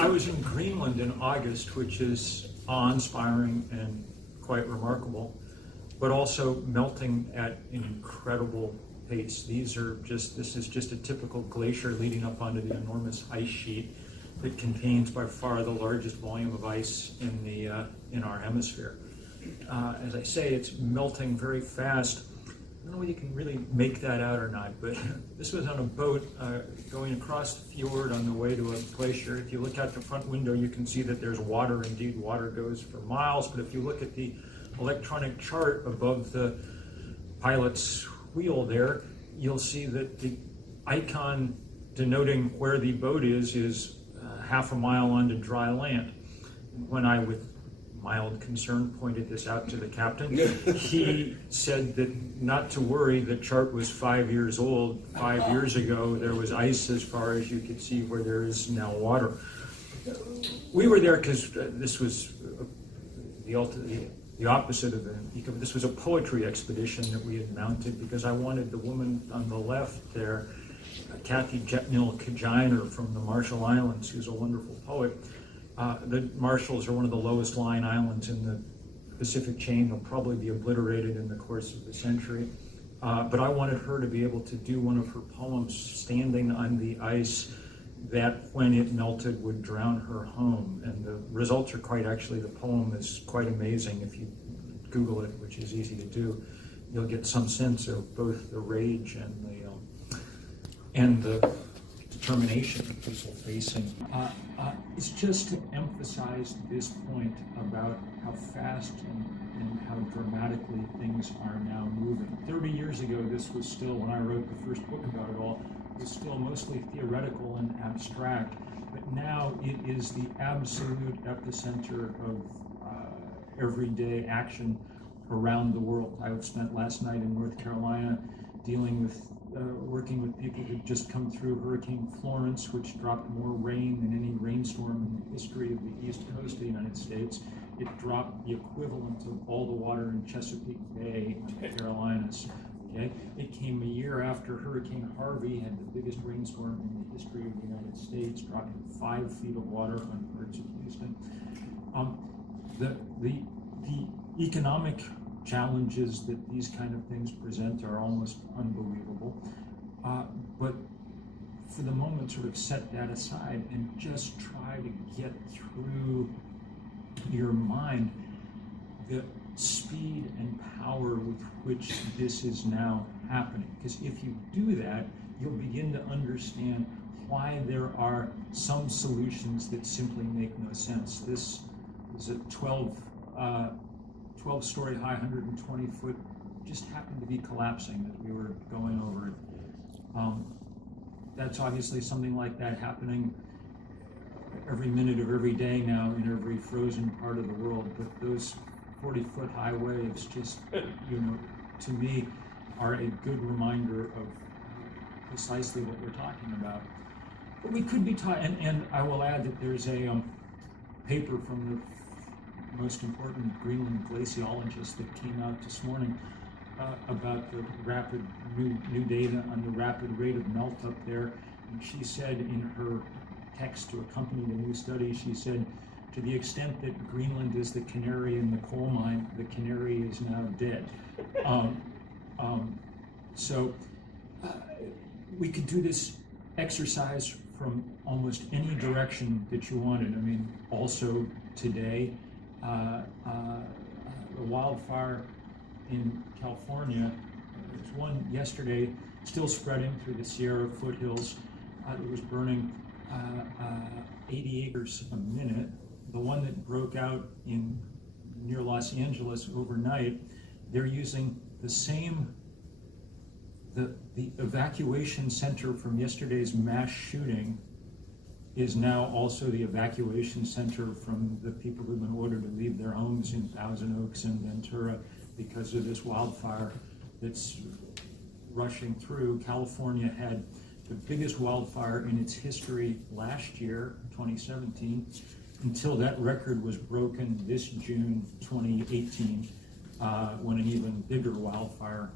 I was in Greenland in August, which is awe-inspiring and quite remarkable, but also melting at an incredible pace. This is just a typical glacier leading up onto the enormous ice sheet that contains by far the largest volume of ice in our hemisphere. As I say, it's melting very fast. I don't know whether you can really make that out or not, but this was on a boat going across the fjord on the way to a glacier. If you look out the front window, you can see that there's water. Indeed, water goes for miles, but if you look at the electronic chart above the pilot's wheel there, you'll see that the icon denoting where the boat is half a mile onto dry land. When I, with mild concern, pointed this out to the captain, he said that not to worry, the chart was 5 years old. 5 years ago, there was ice as far as you could see where there is now water. We were there because this was the opposite of this was a poetry expedition that we had mounted because I wanted the woman on the left there, Kathy Jetnil Kajiner from the Marshall Islands, who's a wonderful poet. The Marshalls are one of the lowest lying islands in the Pacific chain. They'll probably be obliterated in the course of the century. But I wanted her to be able to do one of her poems standing on the ice that when it melted would drown her home. And the results are the poem is quite amazing. If you Google it, which is easy to do, you'll get some sense of both the rage and the determination that people facing. It's just to emphasize this point about how fast and how dramatically things are now moving. 30 years ago, this was still, when I wrote the first book about it all, it was still mostly theoretical and abstract, but now it is the absolute epicenter of everyday action around the world. I spent last night in North Carolina dealing with working with people who'd just come through Hurricane Florence, which dropped more rain than any rainstorm in the history of the East Coast of the United States. It dropped the equivalent of all the water in Chesapeake Bay in the Carolinas. Okay? It came a year after Hurricane Harvey had the biggest rainstorm in the history of the United States, dropping 5 feet of water on parts of Houston. The economic challenges that these kind of things present are almost unbelievable. But for the moment, sort of set that aside and just try to get through your mind the speed and power with which this is now happening. Because if you do that, you'll begin to understand why there are some solutions that simply make no sense. This is a 12-story high, 120-foot, just happened to be collapsing as we were going over it. That's obviously something like that happening every minute of every day now in every frozen part of the world. But those 40-foot high waves just, to me, are a good reminder of precisely what we're talking about. But we could be and I will add that there's a paper from the most important Greenland glaciologist that came out this morning about the rapid new data on the rapid rate of melt up there. And she said in her text to accompany the new study, she said, to the extent that Greenland is the canary in the coal mine, the canary is now dead. So we could do this exercise from almost any direction that you wanted. I mean, also today, the wildfire in California, there's one yesterday still spreading through the Sierra foothills. It was burning 80 acres a minute. The one that broke out near Los Angeles overnight, they're using the same, the evacuation center from yesterday's mass shooting is now also the evacuation center from the people who've been ordered to leave their homes in Thousand Oaks and Ventura because of this wildfire that's rushing through. California had the biggest wildfire in its history last year, 2017, until that record was broken this June 2018, when an even bigger wildfire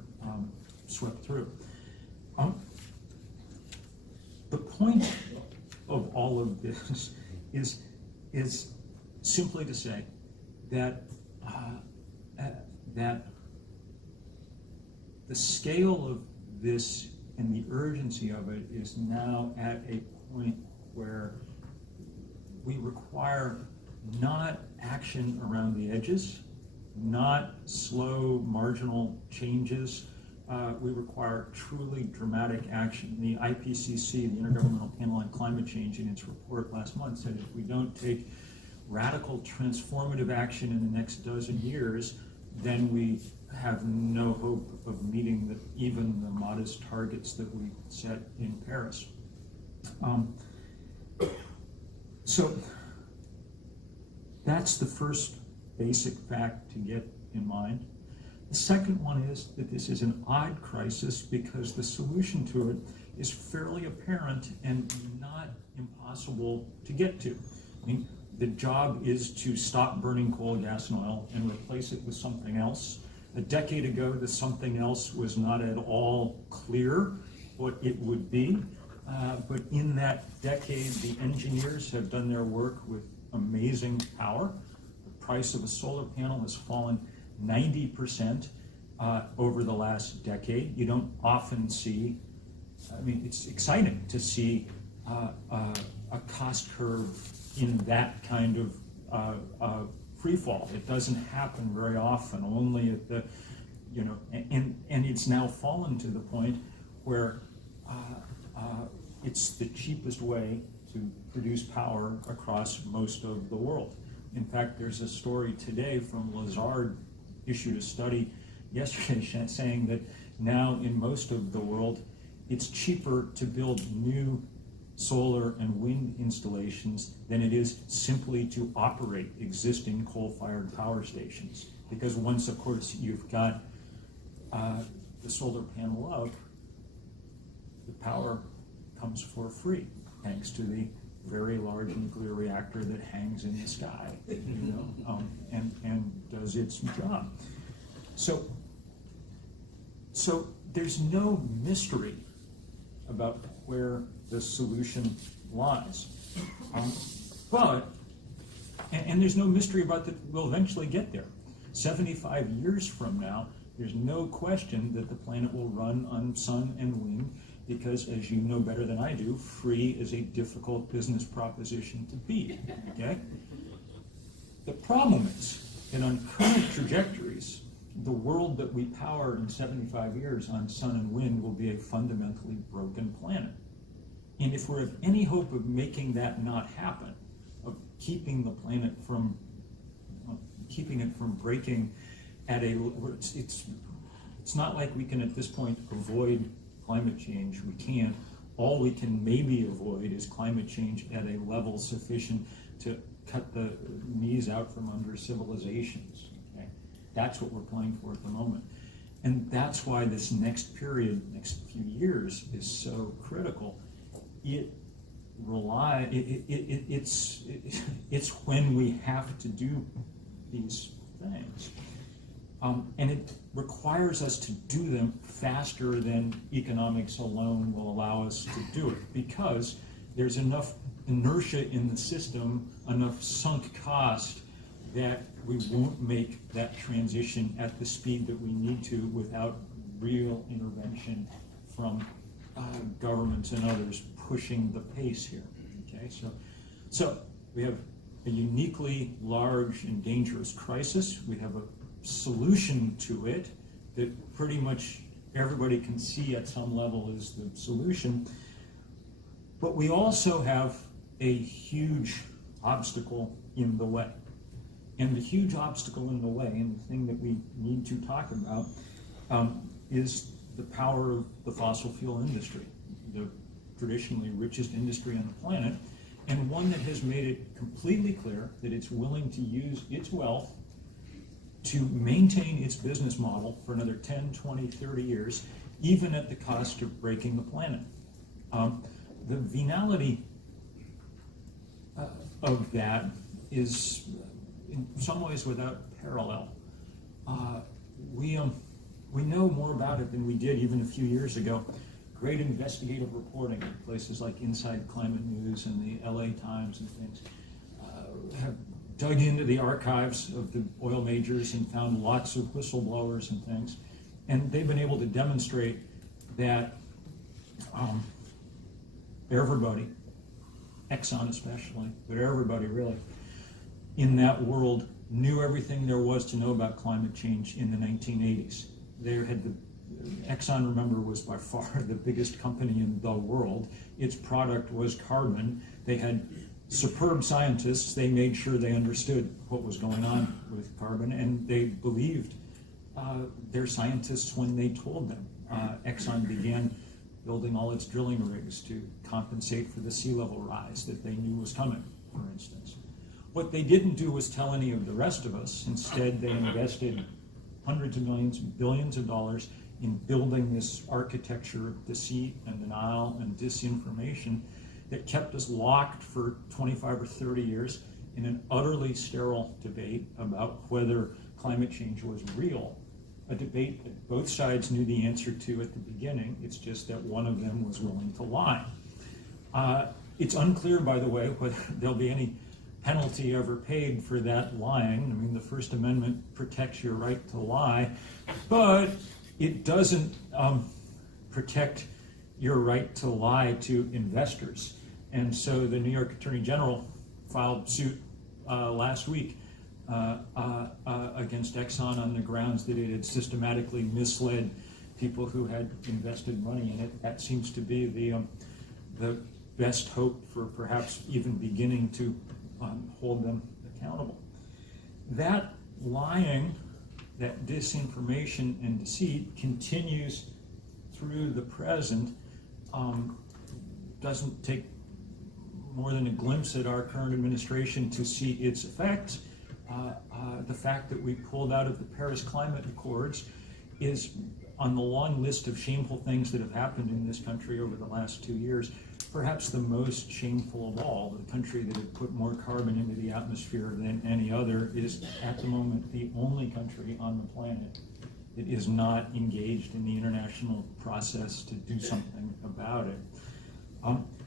swept through. The point of all of this is simply to say that that the scale of this and the urgency of it is now at a point where we require not action around the edges, not slow marginal changes. We require truly dramatic action. The IPCC, the Intergovernmental Panel on Climate Change, in its report last month said if we don't take radical transformative action in the next dozen years, then we have no hope of meeting even the modest targets that we set in Paris. So that's the first basic fact to get in mind. The second one is that this is an odd crisis because the solution to it is fairly apparent and not impossible to get to. I mean, the job is to stop burning coal, gas, and oil and replace it with something else. A decade ago, the something else was not at all clear what it would be. But in that decade, the engineers have done their work with amazing power. The price of a solar panel has fallen 90% over the last decade. You don't often see, I mean, it's exciting to see a cost curve in that kind of free fall. It doesn't happen very often, only at the, and it's now fallen to the point where it's the cheapest way to produce power across most of the world. In fact, there's a story today from Lazard, issued a study yesterday saying that now in most of the world, it's cheaper to build new solar and wind installations than it is simply to operate existing coal-fired power stations. Because once, of course, you've got the solar panel up, the power comes for free, thanks to the very large nuclear reactor that hangs in the sky, and does its job. So there's no mystery about where the solution lies. But there's no mystery about that we'll eventually get there. 75 years from now, there's no question that the planet will run on sun and wind because, as you know better than I do, free is a difficult business proposition to beat, okay? The problem is that on current trajectories, the world that we power in 75 years on sun and wind will be a fundamentally broken planet. And if we're of any hope of making that not happen, of keeping the planet from, keeping it from breaking at a, it's not like we can at this point avoid climate change. We can't. All we can maybe avoid is climate change at a level sufficient to cut the knees out from under civilizations. Okay? That's what we're playing for at the moment. And that's why this next period, next few years, is so critical. It's when we have to do these things. And it requires us to do them faster than economics alone will allow us to do it, because there's enough inertia in the system, enough sunk cost, that we won't make that transition at the speed that we need to without real intervention from governments and others pushing the pace here. Okay, so we have a uniquely large and dangerous crisis. We have a solution to it that pretty much everybody can see at some level is the solution. But we also have a huge obstacle in the way. And the huge obstacle in the way, and the thing that we need to talk about, is the power of the fossil fuel industry, the traditionally richest industry on the planet, and one that has made it completely clear that it's willing to use its wealth to maintain its business model for another 10, 20, 30 years, even at the cost of breaking the planet. The venality of that is in some ways without parallel. We know more about it than we did even a few years ago. Great investigative reporting in places like Inside Climate News and the LA Times and things have dug into the archives of the oil majors and found lots of whistleblowers and things. And they've been able to demonstrate that everybody, Exxon especially, but everybody really, in that world knew everything there was to know about climate change in the 1980s. Exxon, remember, was by far the biggest company in the world. Its product was carbon. They had superb scientists. They made sure they understood what was going on with carbon, and they believed their scientists when they told them. Exxon began building all its drilling rigs to compensate for the sea level rise that they knew was coming, for instance. What they didn't do was tell any of the rest of us. Instead, they invested hundreds of millions, billions of dollars in building this architecture of deceit and denial and disinformation that kept us locked for 25 or 30 years in an utterly sterile debate about whether climate change was real. A debate that both sides knew the answer to at the beginning. It's just that one of them was willing to lie. It's unclear, by the way, whether there'll be any penalty ever paid for that lying. I mean, the First Amendment protects your right to lie, but it doesn't protect your right to lie to investors. And so the New York Attorney General filed suit last week against Exxon on the grounds that it had systematically misled people who had invested money in it. That seems to be the best hope for perhaps even beginning to hold them accountable. That lying, that disinformation and deceit continues through the present. Doesn't take more than a glimpse at our current administration to see its effects. The fact that we pulled out of the Paris Climate Accords is on the long list of shameful things that have happened in this country over the last 2 years. Perhaps the most shameful of all, the country that had put more carbon into the atmosphere than any other is at the moment the only country on the planet that is not engaged in the international process to do something about it.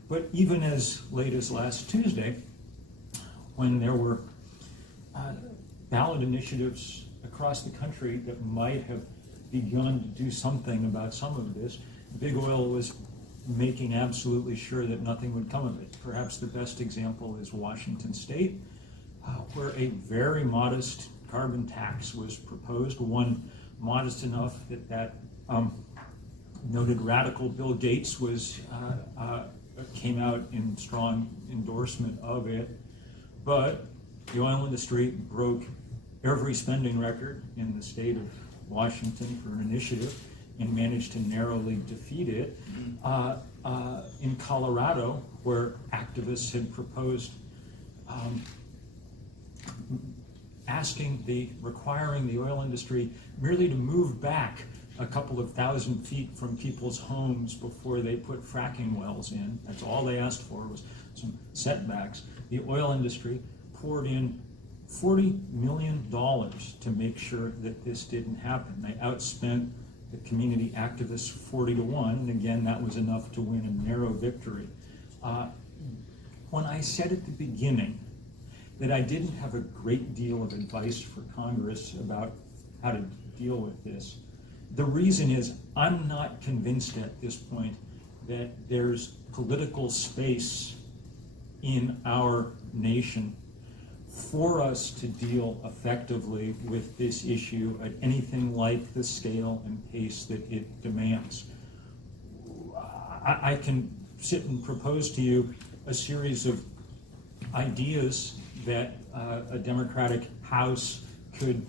But even as late as last Tuesday, when there were ballot initiatives across the country that might have begun to do something about some of this, Big Oil was making absolutely sure that nothing would come of it. Perhaps the best example is Washington State, where a very modest carbon tax was proposed, one modest enough that noted radical Bill Gates came out in strong endorsement of it. But the oil industry broke every spending record in the state of Washington for an initiative and managed to narrowly defeat it. In Colorado, where activists had proposed requiring the oil industry merely to move back a couple of thousand feet from people's homes before they put fracking wells in. That's all they asked for, was some setbacks. The oil industry poured in $40 million to make sure that this didn't happen. They outspent the community activists 40-1, and again, that was enough to win a narrow victory. When I said at the beginning that I didn't have a great deal of advice for Congress about how to deal with this, the reason is I'm not convinced at this point that there's political space in our nation for us to deal effectively with this issue at anything like the scale and pace that it demands. I can sit and propose to you a series of ideas that a Democratic House could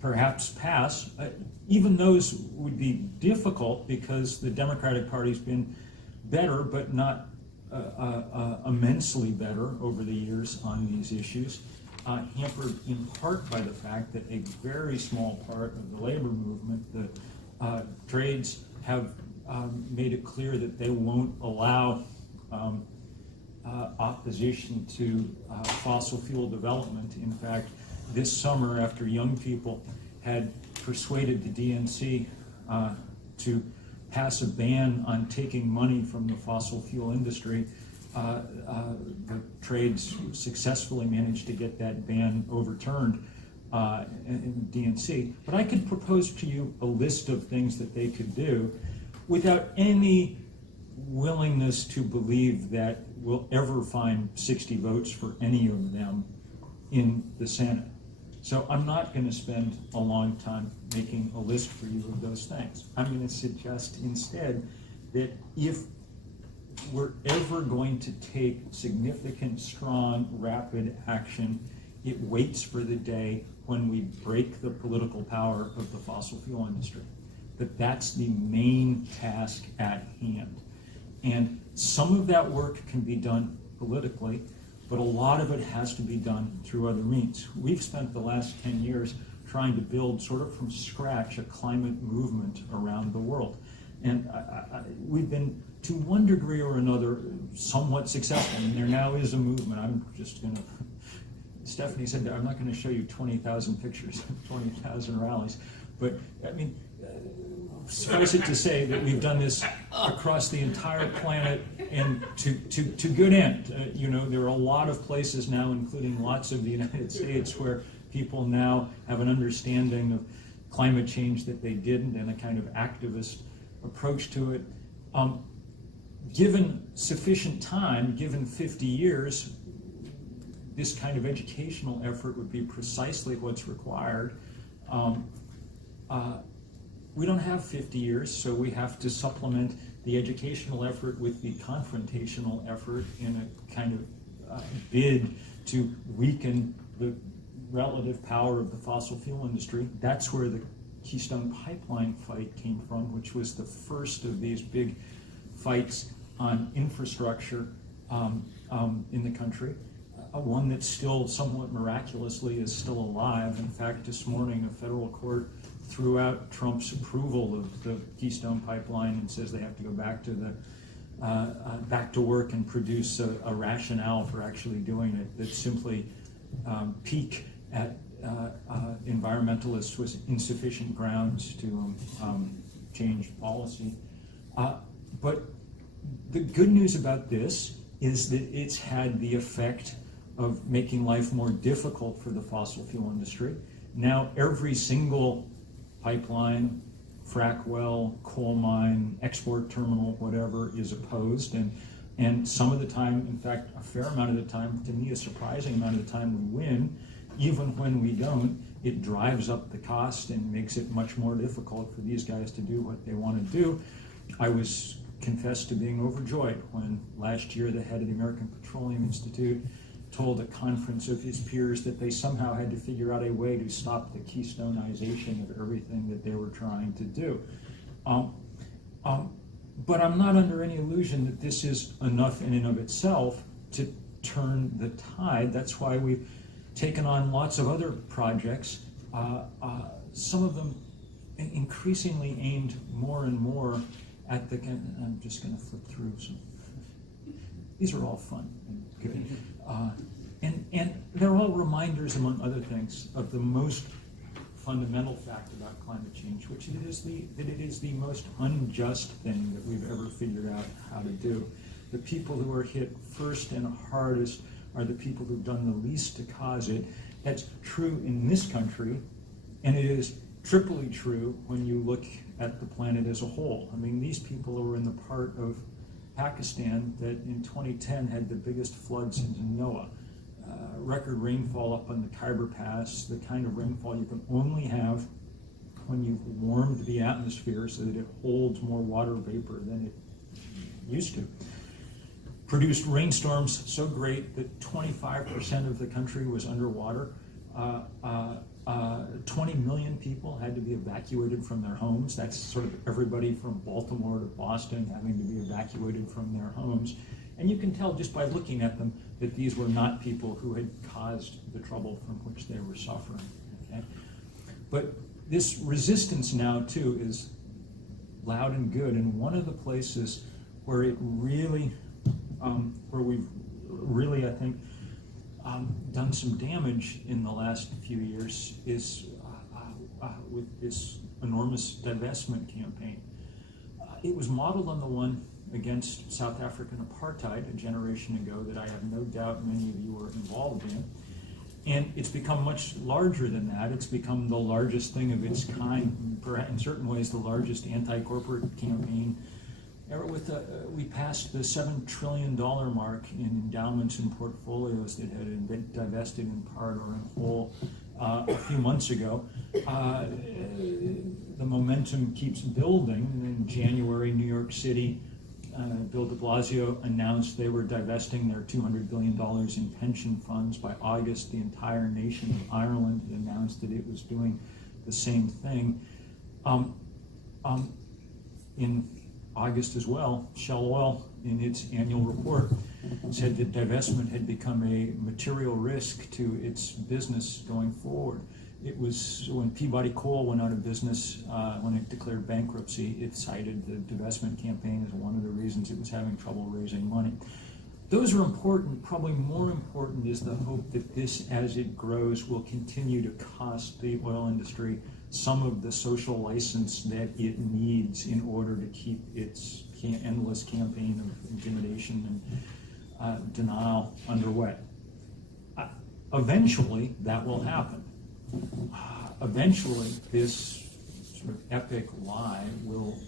perhaps pass. Even those would be difficult because the Democratic Party's been better, but not immensely better over the years on these issues, hampered in part by the fact that a very small part of the labor movement, the trades, have made it clear that they won't allow opposition to fossil fuel development. In fact, this summer, after young people had persuaded the DNC to pass a ban on taking money from the fossil fuel industry, the trades successfully managed to get that ban overturned in DNC. But I could propose to you a list of things that they could do without any willingness to believe that we'll ever find 60 votes for any of them in the Senate. So I'm not going to spend a long time making a list for you of those things. I'm going to suggest instead that if we're ever going to take significant, strong, rapid action, it waits for the day when we break the political power of the fossil fuel industry. But that's the main task at hand. And some of that work can be done politically, but a lot of it has to be done through other means. We've spent the last 10 years trying to build sort of from scratch a climate movement around the world. And we've been, to one degree or another, somewhat successful. And there now is a movement. I'm just going to, Stephanie said that I'm not going to show you 20,000 pictures, 20,000 rallies. But I mean, suffice it to say that we've done this across the entire planet and to good end. You know, there are a lot of places now, including lots of the United States, where people now have an understanding of climate change that they didn't, and a kind of activist approach to it. Given sufficient time, given 50 years, this kind of educational effort would be precisely what's required. We don't have 50 years, so we have to supplement the educational effort with the confrontational effort in a kind of bid to weaken the relative power of the fossil fuel industry. That's where the Keystone Pipeline fight came from, which was the first of these big fights on infrastructure in the country. One that still, somewhat miraculously, is still alive. In fact, this morning, a federal court threw out Trump's approval of the Keystone Pipeline and says they have to go back to the back to work and produce a rationale for actually doing it that simply peak at environmentalists was insufficient grounds to change policy. But the good news about this is that it's had the effect of making life more difficult for the fossil fuel industry. Now every single pipeline, frac well, coal mine, export terminal, whatever, is opposed, and some of the time, in fact, a fair amount of the time, to me a surprising amount of the time, we win. Even when we don't, it drives up the cost and makes it much more difficult for these guys to do what they want to do. I was confessed to being overjoyed when last year the head of the American Petroleum Institute told a conference of his peers that they somehow had to figure out a way to stop the Keystoneization of everything that they were trying to do. But I'm not under any illusion that this is enough in and of itself to turn the tide. That's why we've taken on lots of other projects, some of them increasingly aimed more and more at the, I'm just going to flip through some, these are all fun and good. And they're all reminders, among other things, of the most fundamental fact about climate change, which that it is the most unjust thing that we've ever figured out how to do. The people who are hit first and hardest are the people who've done the least to cause it. That's true in this country, and it is triply true when you look at the planet as a whole. I mean, these people are in the part of Pakistan that in 2010 had the biggest floods since Noah. Record rainfall up on the Khyber Pass, the kind of rainfall you can only have when you've warmed the atmosphere so that it holds more water vapor than it used to. Produced rainstorms so great that 25% of the country was underwater. 20 million people had to be evacuated from their homes. That's sort of everybody from Baltimore to Boston having to be evacuated from their homes. And you can tell just by looking at them that these were not people who had caused the trouble from which they were suffering. Okay? But this resistance now, too, is loud and good. And one of the places where it really, where we've really, I think, done some damage in the last few years is with this enormous divestment campaign. It was modeled on the one against South African apartheid a generation ago that I have no doubt many of you were involved in. And it's become much larger than that. It's become the largest thing of its kind, in certain ways the largest anti-corporate campaign ever. We passed the $7 trillion mark in endowments and portfolios that had been divested in part or in whole a few months ago. The momentum keeps building. And in January, New York City, Bill de Blasio announced they were divesting their $200 billion in pension funds. By August, the entire nation of Ireland announced that it was doing the same thing. In August as well, Shell Oil, in its annual report, said that divestment had become a material risk to its business going forward. It was when Peabody Coal went out of business, when it declared bankruptcy, it cited the divestment campaign as one of the reasons it was having trouble raising money. Those are important. Probably more important is the hope that this, as it grows, will continue to cost the oil industry some of the social license that it needs in order to keep its endless campaign of intimidation and denial underway. Eventually, that will happen. Eventually, this sort of epic lie will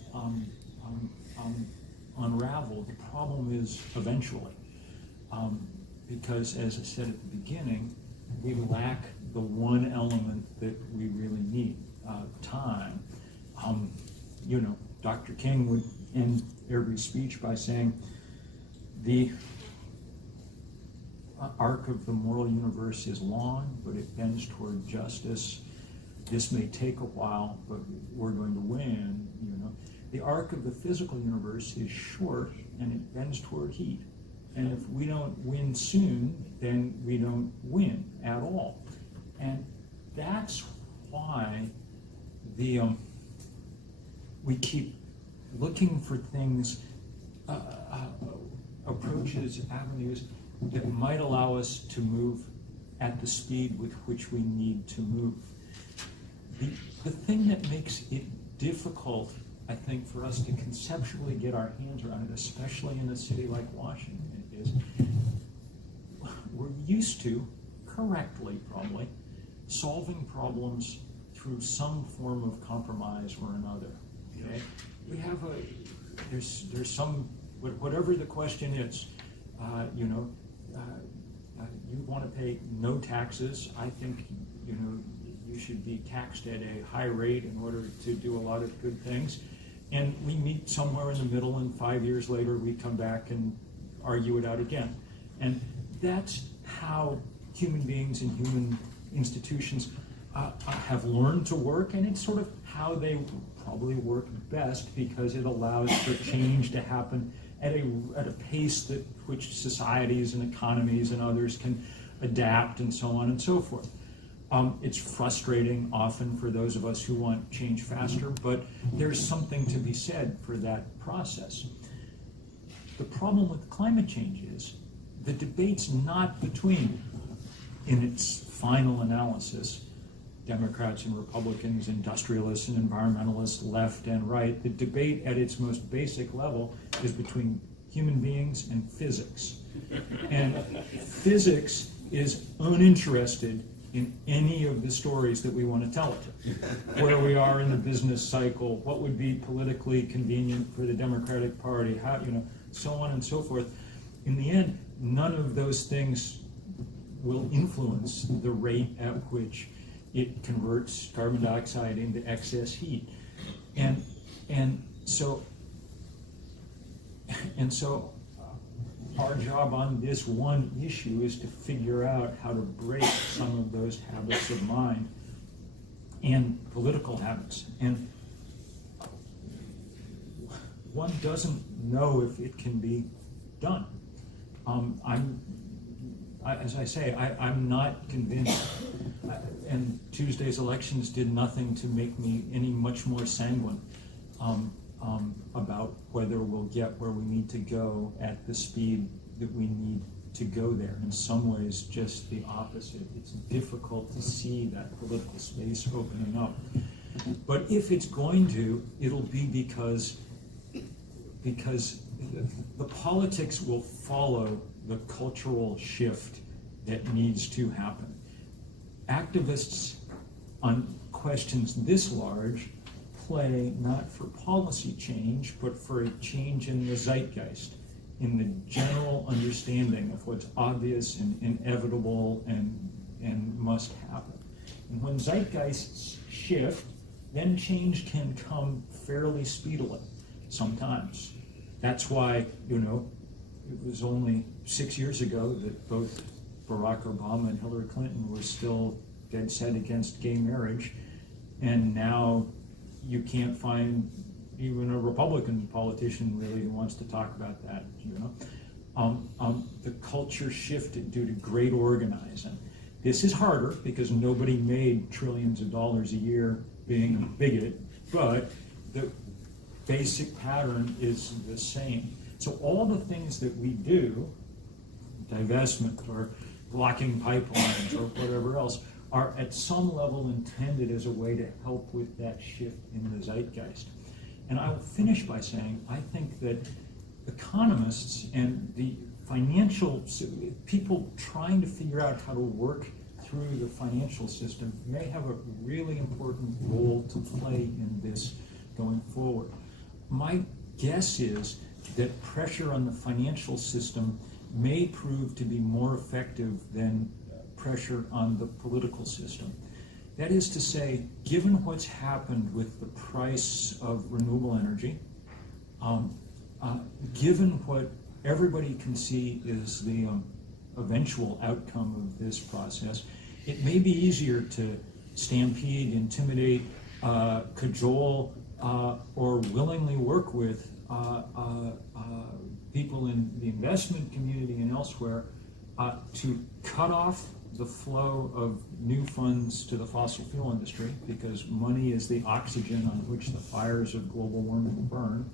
unravel. The problem is eventually, because as I said at the beginning, we lack the one element that we really need, time. Dr. King would end every speech by saying, the arc of the moral universe is long, but it bends toward justice. This may take a while, but we're going to win. The arc of the physical universe is short, and it bends toward heat. And if we don't win soon, then we don't win at all. And that's why we keep looking for things, approaches, avenues that might allow us to move at the speed with which we need to move. The thing that makes it difficult, I think, for us to conceptually get our hands around it, especially in a city like Washington, is we're used to, correctly probably, solving problems through some form of compromise or another. Okay? We have there's some, whatever the question is, you want to pay no taxes. I think, you should be taxed at a high rate in order to do a lot of good things. And we meet somewhere in the middle, and 5 years later we come back and argue it out again. And that's how human beings and human institutions have learned to work, and it's sort of how they probably work best, because it allows for change to happen at a pace that which societies and economies and others can adapt, and so on and so forth. It's frustrating often for those of us who want change faster, but there's something to be said for that process. The problem with climate change is the debate's not between, in its final analysis, Democrats and Republicans, industrialists and environmentalists, left and right. The debate at its most basic level is between human beings and physics. And physics is uninterested in any of the stories that we want to tell it. Where we are in the business cycle, what would be politically convenient for the Democratic Party, how, so on and so forth. In the end, none of those things will influence the rate at which it converts carbon dioxide into excess heat. And so our job on this one issue is to figure out how to break some of those habits of mind and political habits. And one doesn't know if it can be done. As I say, I'm not convinced, and Tuesday's elections did nothing to make me any much more sanguine about whether we'll get where we need to go at the speed that we need to go there. In some ways, just the opposite. It's difficult to see that political space opening up. But if it's going to, it'll be because the politics will follow the cultural shift that needs to happen. Activists on questions this large play not for policy change, but for a change in the zeitgeist, in the general understanding of what's obvious and inevitable and must happen. And when zeitgeists shift, then change can come fairly speedily, sometimes. That's why, it was only 6 years ago that both Barack Obama and Hillary Clinton were still dead set against gay marriage, and now you can't find even a Republican politician really who wants to talk about that, The culture shifted due to great organizing. This is harder because nobody made trillions of dollars a year being a bigot, but the basic pattern is the same. So all the things that we do, divestment or blocking pipelines or whatever else, are at some level intended as a way to help with that shift in the zeitgeist. And I will finish by saying, I think that economists and the financial people trying to figure out how to work through the financial system may have a really important role to play in this going forward. My guess is that pressure on the financial system may prove to be more effective than pressure on the political system. That is to say, given what's happened with the price of renewable energy, given what everybody can see is the eventual outcome of this process, it may be easier to stampede, intimidate, cajole, or willingly work with people in the investment community and elsewhere to cut off the flow of new funds to the fossil fuel industry, because money is the oxygen on which the fires of global warming burn,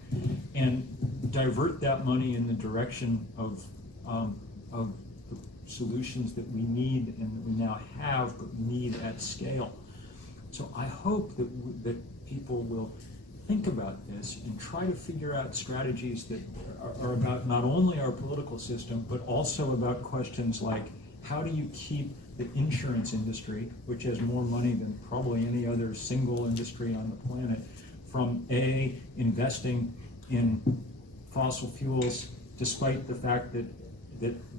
and divert that money in the direction of the solutions that we need and that we now have but need at scale. So I hope that people will think about this and try to figure out strategies that are about not only our political system, but also about questions like, how do you keep the insurance industry, which has more money than probably any other single industry on the planet, from investing in fossil fuels, despite the fact that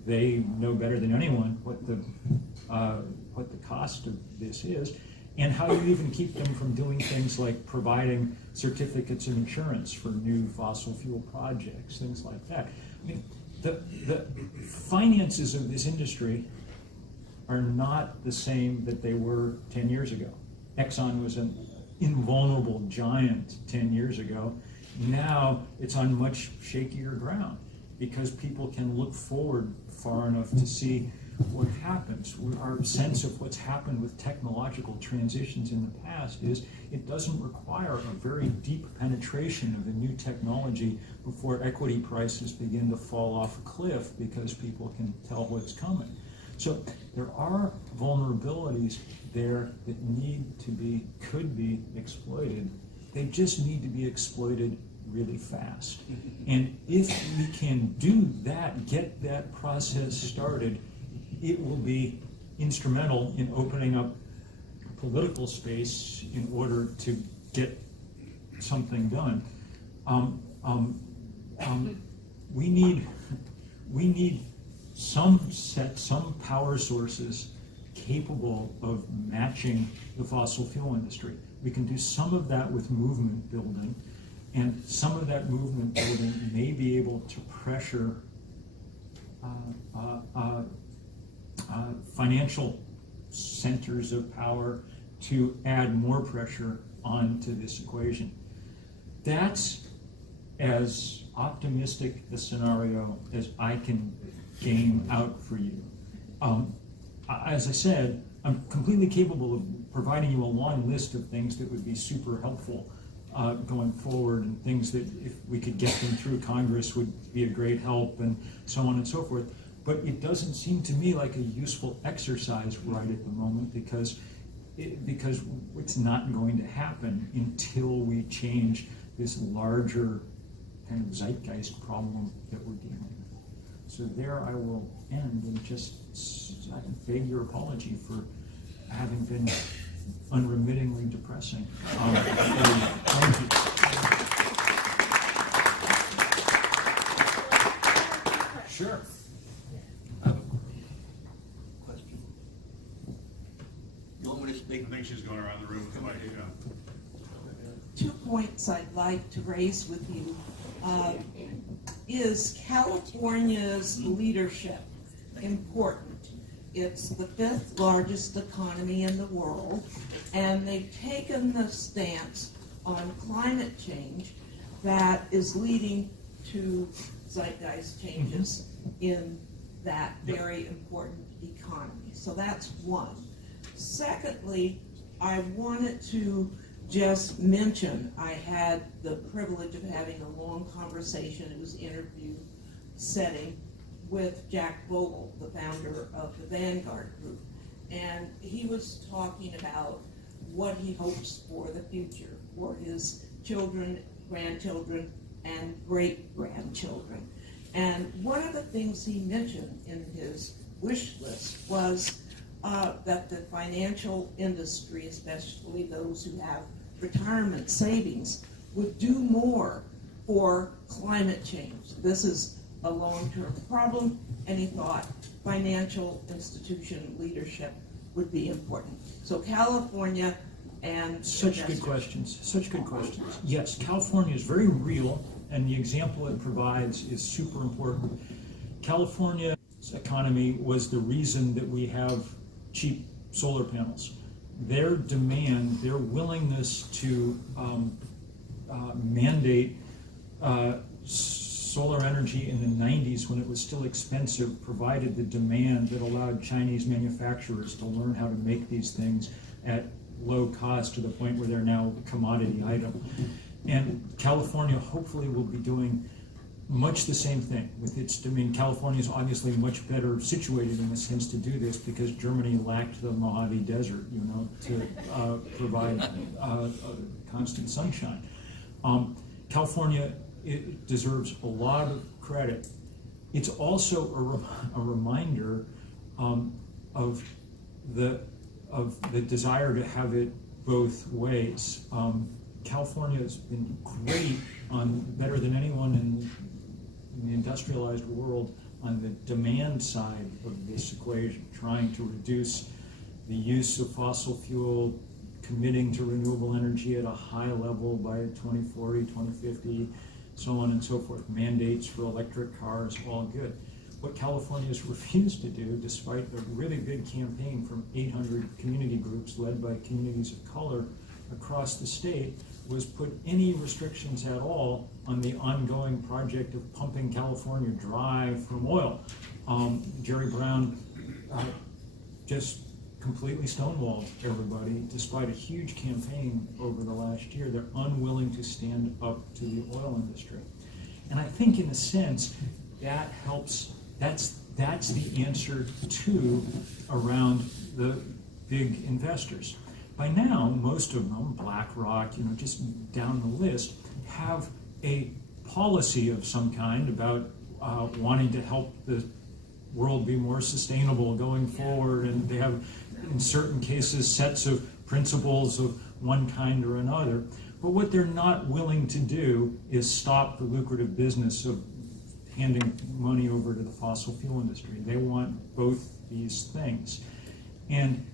they know better than anyone what the cost of this is, and how you even keep them from doing things like providing certificates of insurance for new fossil fuel projects, things like that. I mean, the finances of this industry are not the same that they were 10 years ago. Exxon was an invulnerable giant 10 years ago. Now it's on much shakier ground because people can look forward far enough to see what happens. Our sense of what's happened with technological transitions in the past is it doesn't require a very deep penetration of the new technology before equity prices begin to fall off a cliff because people can tell what's coming. So there are vulnerabilities there that could be exploited. They just need to be exploited really fast. And if we can do that, get that process started, it will be instrumental in opening up political space in order to get something done. We need some power sources capable of matching the fossil fuel industry. We can do some of that with movement building, and some of that movement building may be able to pressure financial centers of power to add more pressure onto this equation. That's as optimistic a scenario as I can game out for you. As I said, I'm completely capable of providing you a long list of things that would be super helpful going forward, and things that if we could get them through Congress would be a great help, and so on and so forth. But it doesn't seem to me like a useful exercise right at the moment, because it's not going to happen until we change this larger kind of zeitgeist problem that we're dealing with. So there I will end and just I beg your apology for having been unremittingly depressing. Thank you. Sure. I have a question. You want me to speak? I think she's going around the room with the mic. 2 points I'd like to raise with you. Is California's leadership important? It's the 5th largest economy in the world, and they've taken the stance on climate change that is leading to zeitgeist changes in that very important economy. So that's one. Secondly, I wanted to just mention I had the privilege of having a long conversation. It was interview setting with Jack Bogle, the founder of the Vanguard Group. And he was talking about what he hopes for the future for his children, grandchildren, and great-grandchildren. And one of the things he mentioned in his wish list was that the financial industry, especially those who have retirement savings, would do more for climate change. This is a long-term problem, and he thought financial institution leadership would be important. So California and Such good questions. Such good questions. Yes, California is very real, and the example it provides is super important. California's economy was the reason that we have cheap solar panels. Their demand, their willingness to mandate solar energy in the 90s when it was still expensive provided the demand that allowed Chinese manufacturers to learn how to make these things at low cost to the point where they're now a commodity item. And California hopefully will be doing much the same thing with its, I mean, California is obviously much better situated in a sense to do this because Germany lacked the Mojave Desert, you know, to provide constant sunshine. California, it deserves a lot of credit. It's also a reminder of the desire to have it both ways. California has been great on, better than anyone in the industrialized world, on the demand side of this equation, trying to reduce the use of fossil fuel, committing to renewable energy at a high level by 2040, 2050, so on and so forth. Mandates for electric cars, all good. What California has refused to do, despite a really big campaign from 800 community groups led by communities of color across the state, was put any restrictions at all on the ongoing project of pumping California dry from oil. Jerry Brown just completely stonewalled everybody, despite a huge campaign over the last year. They're unwilling to stand up to the oil industry. And I think in a sense, that helps, that's the answer to around the big investors. By now, most of them, BlackRock, you know, just down the list, have a policy of some kind about wanting to help the world be more sustainable going forward, and they have, in certain cases, sets of principles of one kind or another. But what they're not willing to do is stop the lucrative business of handing money over to the fossil fuel industry. They want both these things. And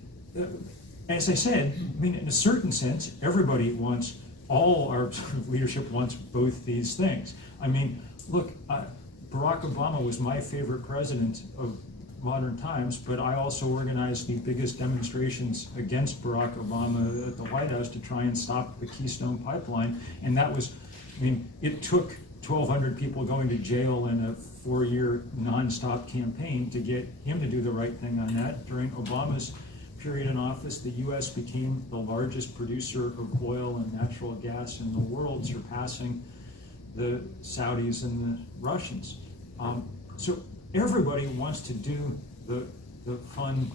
as I said, I mean, in a certain sense, everybody wants, all our leadership wants both these things. I mean, look, Barack Obama was my favorite president of modern times, but I also organized the biggest demonstrations against Barack Obama at the White House to try and stop the Keystone Pipeline. And that was, I mean, it took 1,200 people going to jail in a 4-year nonstop campaign to get him to do the right thing on that. During Obama's period in office, the U.S. became the largest producer of oil and natural gas in the world, surpassing the Saudis and the Russians. So everybody wants to do the fun,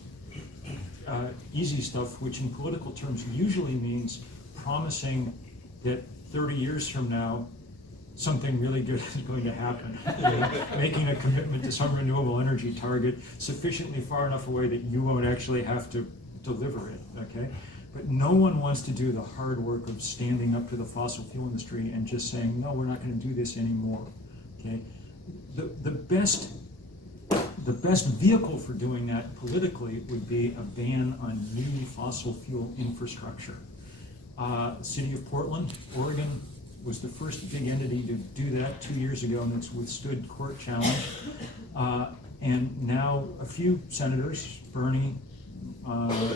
easy stuff, which in political terms usually means promising that 30 years from now, something really good is going to happen. Making a commitment to some renewable energy target sufficiently far enough away that you won't actually have to deliver it, okay? But no one wants to do the hard work of standing up to the fossil fuel industry and just saying, no, we're not going to do this anymore, okay? The best vehicle for doing that politically would be a ban on new fossil fuel infrastructure. City of Portland, Oregon, was the first big entity to do that 2 years ago, and it's withstood court challenge. And now a few senators, Bernie,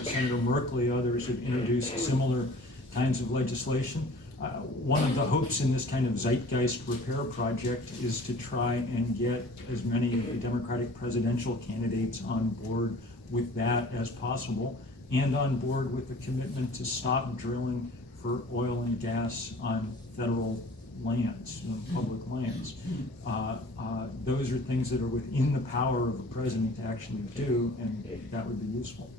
Senator Merkley, others have introduced similar kinds of legislation. One of the hopes in this kind of zeitgeist repair project is to try and get as many of the Democratic presidential candidates on board with that as possible, and on board with the commitment to stop drilling for oil and gas on federal lands, public lands. Those are things that are within the power of the president to actually do, and that would be useful.